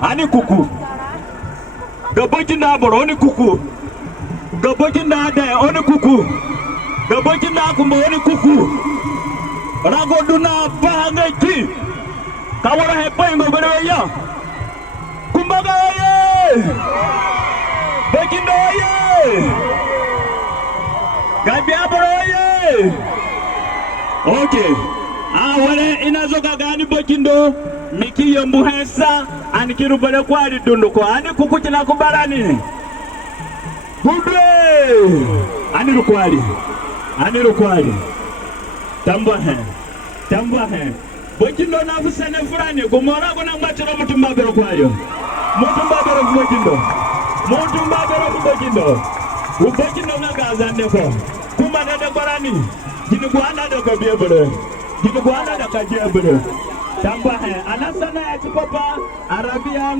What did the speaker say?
Ani kuku. Gaboji na boro oni kuku. Gaboji na de oni kuku. Gaboji na kumbo oni kuku. Rago na pangeki. Kawara hepa imba ya. Kumbaga ye. Bojindo ye. Gabia boro ye. Okay. Wale inazoka gani bojindo. Miki yombuhesa anikirubale kwali dunduko ani kukuchina kubarani Budwe ani rukwali Tambwa he Bojindo na fusene fulani kumora kuna mbatiro mutumba bero kwayo Mutumba bero Bojindo na Azande ko Kuma dede korani Jini kuanda doko biebele Jini kuanda doko biebele Tambwa he anasana ya chipapa Arabia